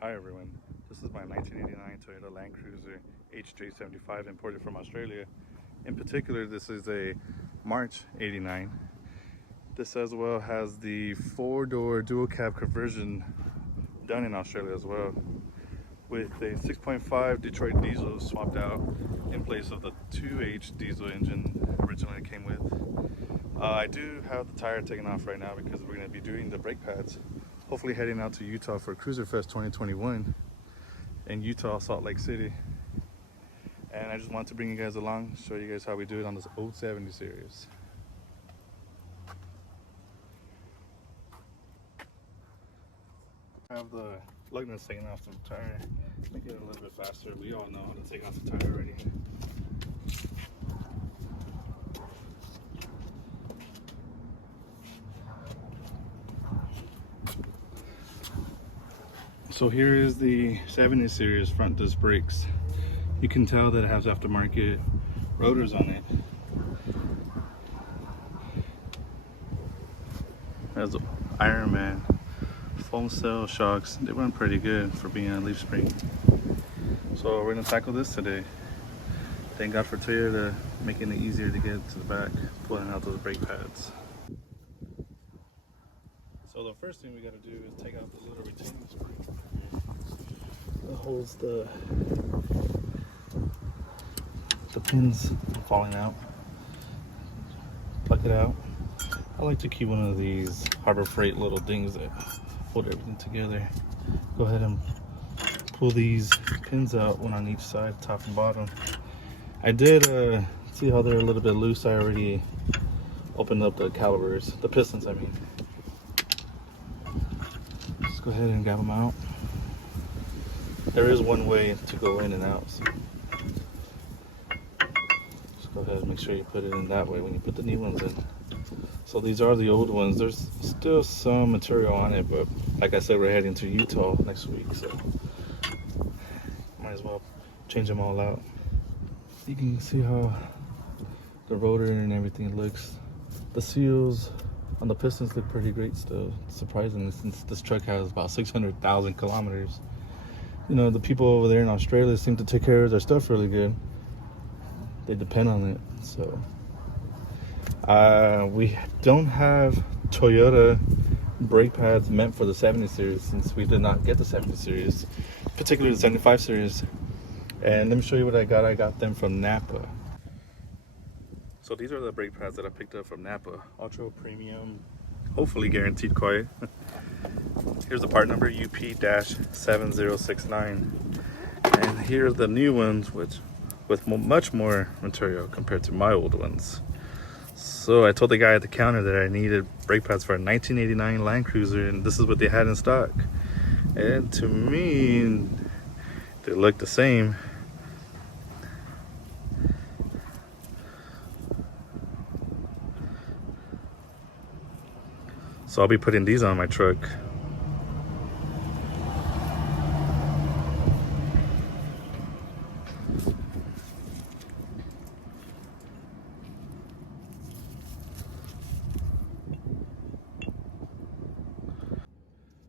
Hi everyone, this is my 1989 Toyota Land Cruiser Hj75 imported from Australia. In particular, this is a March 89. This as well has the 4-door dual cab conversion done in Australia as well, with a 6.5 Detroit diesel swapped out in place of the 2H diesel engine originally it came with. I do have the tire taken off right now because we're going to be doing the brake pads. Hopefully heading out to Utah for Cruiser Fest 2021 in Utah, Salt Lake City. And I just wanted to bring you guys along, show you guys how we do it on this old 70 series. I have the lug nuts taken off the tire, make it a little bit faster. We all know how to take off the tire already. So here is the 70 series front disc brakes. You can tell that it has aftermarket rotors on it. It has Iron Man foam cell shocks. They run pretty good for being a leaf spring. So we're gonna tackle this today. Thank God for Toyota making it easier to get to the back, pulling out those brake pads. So the first thing we gotta do is take out the little retaining spring that holds the pins from falling out. Pluck it out. I like to keep one of these Harbor Freight little things that hold everything together. Go ahead and pull these pins out, one on each side, top and bottom. I did see how they're a little bit loose. I already opened up the calipers, the pistons I mean. Just go ahead and grab them out. There is one way to go in and out, so just go ahead and make sure you put it in that way when you put the new ones in. So these are the old ones. There's still some material on it, but like I said, we're heading to Utah next week, so might as well change them all out. You can see how the rotor and everything looks. The seals on the pistons look pretty great still. Surprisingly, since this truck has about 600,000 kilometers. You know, the people over there in Australia seem to take care of their stuff really good. They depend on it, so. We don't have Toyota brake pads meant for the 70 series since we did not get the 70 series, particularly the 75 series. And let me show you what I got. I got them from Napa. So these are the brake pads that I picked up from Napa. Ultra premium, hopefully guaranteed quiet. Here's the part number, UP-7069. And here's the new ones, which with much more material compared to my old ones. So I told the guy at the counter that I needed brake pads for a 1989 Land Cruiser, and this is what they had in stock. And to me, they look the same. So I'll be putting these on my truck.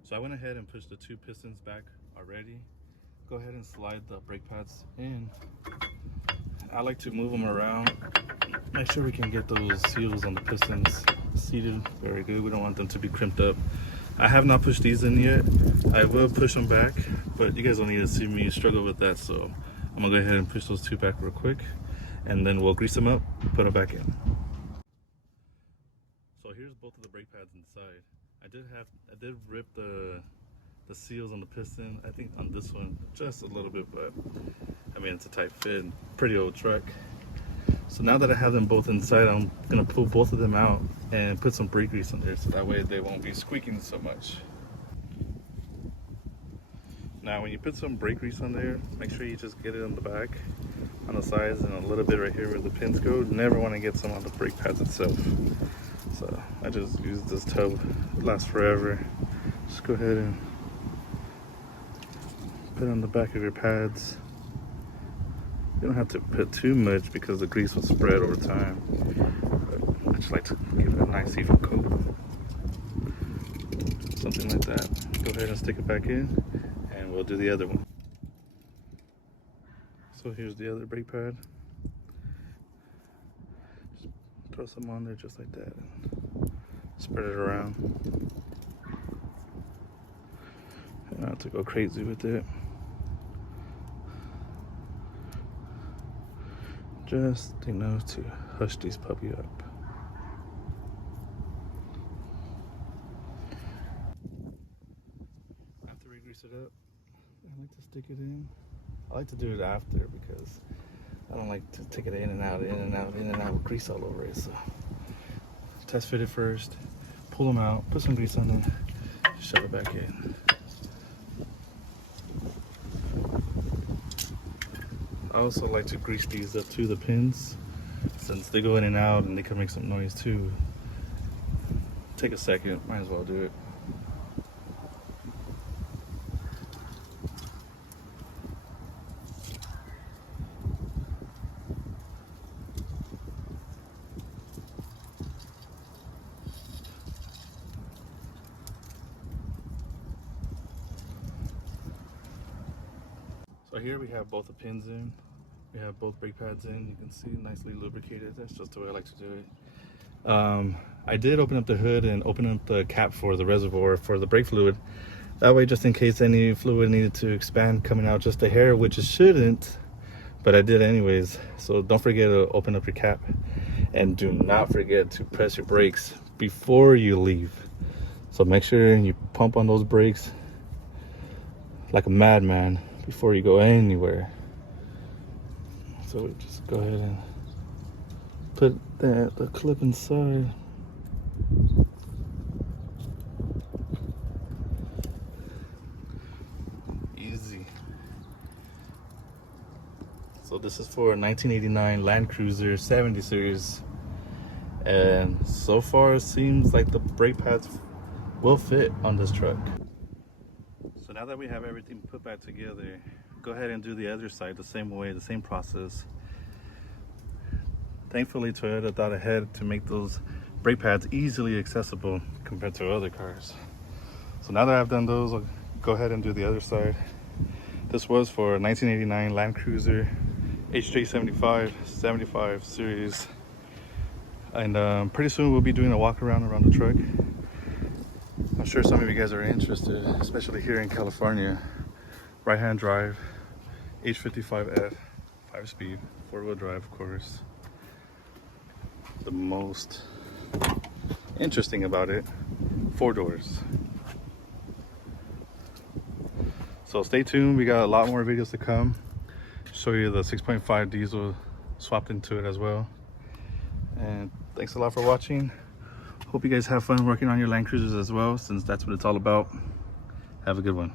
So I went ahead and pushed the two pistons back already. Go ahead and slide the brake pads in. I like to move them around. Make sure we can get those seals on the pistons seated very good. We don't want them to be crimped up. I have not pushed these in yet. I will push them back, but you guys don't need to see me struggle with that, so I'm gonna go ahead and push those two back real quick, and then we'll grease them up, put them back in. So here's both of the brake pads inside. I did rip the seals on the piston, I think on this one just a little bit, but I mean it's a tight fit, pretty old truck. So now that I have them both inside, I'm gonna pull both of them out and put some brake grease on there so that way they won't be squeaking so much. Now when you put some brake grease on there, make sure you just get it on the back, on the sides, and a little bit right here where the pins go. Never want to get some on the brake pads itself. So I just use this tub, it lasts forever. Just go ahead and put it on the back of your pads. You don't have to put too much because the grease will spread over time. But I just like to give it a nice even coat. Something like that. Go ahead and stick it back in, and and we'll do the other one. So here's the other brake pad. Just throw some on there just like that and spread it around. And not to go crazy with it. Just enough to hush these puppy up. After we grease it up, I like to stick it in. I like to do it after because I don't like to take it in and out, in and out, in and out with grease all over it. So test fit it first, pull them out, put some grease on them, shove it back in. I also like to grease these up to the pins since they go in and out and they can make some noise too. Take a second, might as well do it. So here we have both the pins in. We have both brake pads in. You can see nicely lubricated. That's just the way I like to do it. I did open up the hood and open up the cap for the reservoir for the brake fluid. That way, just in case any fluid needed to expand coming out just a hair, which it shouldn't, but I did anyways. So don't forget to open up your cap, and do not forget to press your brakes before you leave. So make sure you pump on those brakes like a madman before you go anywhere. So we just go ahead and put the clip inside. Easy. So this is for a 1989 Land Cruiser 70 series, and so far it seems like the brake pads will fit on this truck. So now that we have everything put back together, go ahead and do the other side the same way, the same process. Thankfully, Toyota thought ahead to make those brake pads easily accessible compared to other cars. So now that I've done those, I'll go ahead and do the other side. This was for a 1989 Land Cruiser Hj75 75 series, and pretty soon we'll be doing a walk around the truck. I'm sure some of you guys are interested, especially here in California. Right-hand drive, Hj75F, 5-speed, 4-wheel drive, of course. The most interesting about it, 4 doors. So stay tuned, we got a lot more videos to come. Show you the 6.5 diesel swapped into it as well. And thanks a lot for watching. Hope you guys have fun working on your Land Cruisers as well, since that's what it's all about. Have a good one.